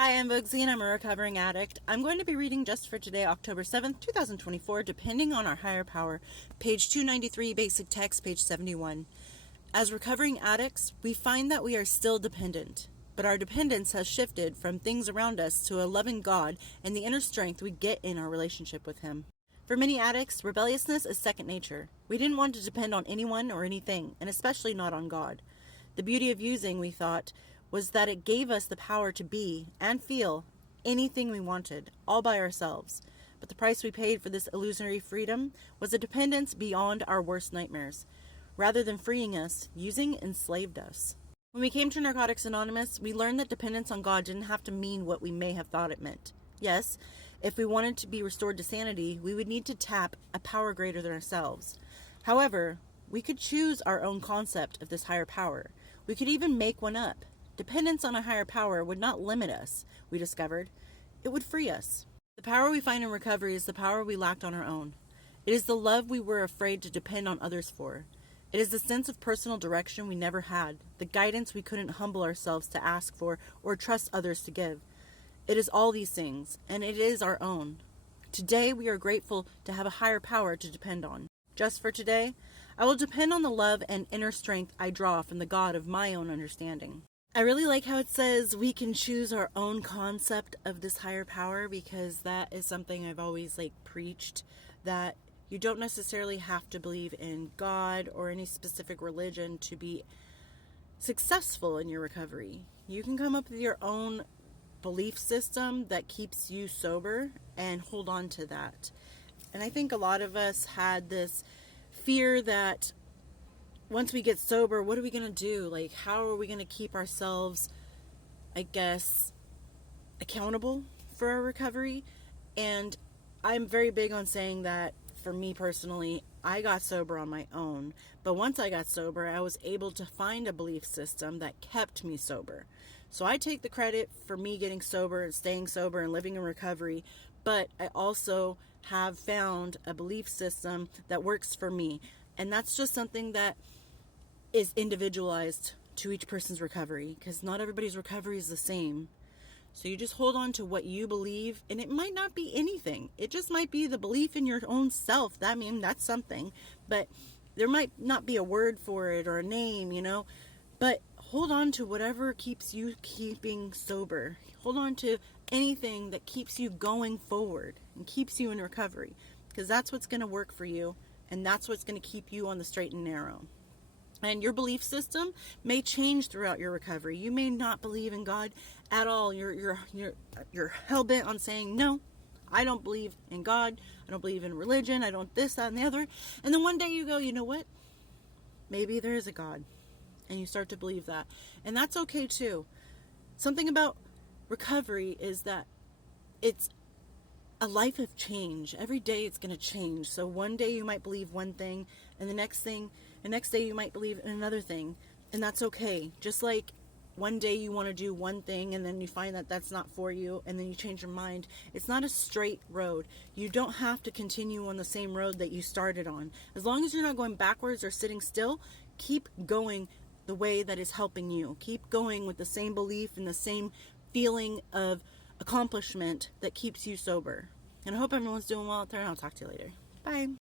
Hi, I'm Bugsy and I'm a recovering addict. I'm going to be reading just for today, October 7th, 2024, Depending on Our Higher Power, page 293, basic text, page 71. As recovering addicts, we find that we are still dependent, but our dependence has shifted from things around us to a loving God and the inner strength we get in our relationship with Him. For many addicts, rebelliousness is second nature. We didn't want to depend on anyone or anything, and especially not on God. The beauty of using, we thought, was that it gave us the power to be and feel anything we wanted, all by ourselves. But the price we paid for this illusory freedom was a dependence beyond our worst nightmares. Rather than freeing us, using enslaved us. When we came to Narcotics Anonymous, we learned that dependence on God didn't have to mean what we may have thought it meant. Yes, if we wanted to be restored to sanity, we would need to tap a power greater than ourselves. However, we could choose our own concept of this higher power. We could even make one up. Dependence on a higher power would not limit us, we discovered. It would free us. The power we find in recovery is the power we lacked on our own. It is the love we were afraid to depend on others for. It is the sense of personal direction we never had, the guidance we couldn't humble ourselves to ask for or trust others to give. It is all these things, and it is our own. Today, we are grateful to have a higher power to depend on. Just for today, I will depend on the love and inner strength I draw from the God of my own understanding. I really like how it says we can choose our own concept of this higher power, because that is something I've always preached, that you don't necessarily have to believe in God or any specific religion to be successful in your recovery. You can come up with your own belief system that keeps you sober and hold on to that. And I think a lot of us had this fear that once we get sober, what are we going to do? How are we going to keep ourselves, accountable for our recovery? And I'm very big on saying that for me personally, I got sober on my own. But once I got sober, I was able to find a belief system that kept me sober. So I take the credit for me getting sober and staying sober and living in recovery. But I also have found a belief system that works for me. And that's just something that is individualized to each person's recovery, because not everybody's recovery is the same. So you just hold on to what you believe, and it might not be anything. It just might be the belief in your own self. That's something, but there might not be a word for it or a name, but hold on to whatever keeps you keeping sober. Hold on to anything that keeps you going forward and keeps you in recovery, because that's what's going to work for you, and that's what's going to keep you on the straight and narrow. And your belief system may change throughout your recovery. You may not believe in God at all. You're hell bent on saying, no, I don't believe in God. I don't believe in religion. I don't this, that, and the other. And then one day you go, you know what? Maybe there is a God. And you start to believe that. And that's okay too. Something about recovery is that it's a life of change. Every day it's going to change. So one day you might believe one thing, and the next day you might believe in another thing, and that's okay. Just like one day you want to do one thing and then you find that that's not for you, and then you change your mind. It's not a straight road. You don't have to continue on the same road that you started on. As long as you're not going backwards or sitting still, keep going the way that is helping you. Keep going with the same belief and the same feeling of accomplishment that keeps you sober. And I hope everyone's doing well out there, and I'll talk to you later. Bye.